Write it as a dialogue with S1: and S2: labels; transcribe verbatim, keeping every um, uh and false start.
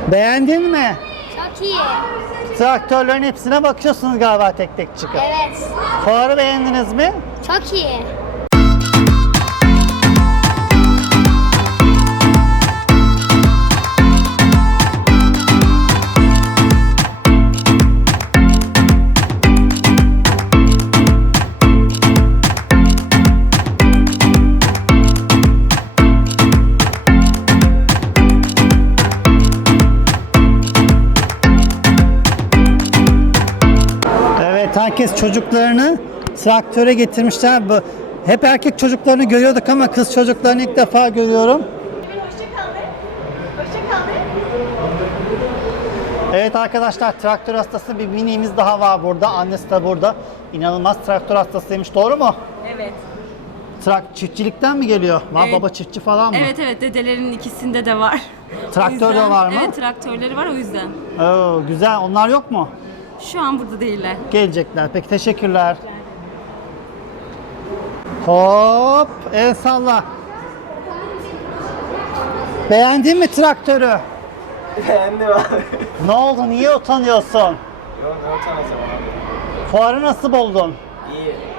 S1: Beğendin mi?
S2: Çok iyi.
S1: Traktörlerin hepsine bakıyorsunuz galiba tek tek çıkıp.
S2: Evet.
S1: Fuarı beğendiniz mi?
S2: Çok iyi.
S1: Evet, herkes çocuklarını traktöre getirmişler. Bu, hep erkek çocuklarını görüyorduk ama kız çocuklarını ilk defa görüyorum. Evet arkadaşlar, traktör hastası bir minimiz daha var burada. Annesi de burada. İnanılmaz traktör hastasıymış. Doğru mu?
S3: Evet.
S1: Trak çiftçilikten mi geliyor? Var
S3: Evet.
S1: baba çiftçi falan mı?
S3: Evet evet dedelerin ikisinde de var.
S1: Traktör
S3: O yüzden-
S1: de var mı?
S3: Evet traktörleri var o yüzden.
S1: Oo, güzel. Onlar yok mu?
S3: Şu an burada değiller.
S1: Gelecekler. Peki teşekkürler. Hop, el salla. Beğendin mi traktörü?
S4: Beğendim abi.
S1: Ne oldu? Niye utanıyorsun?
S4: Yok ne utanacağım abi.
S1: Fuarı nasıl buldun?
S4: İyi.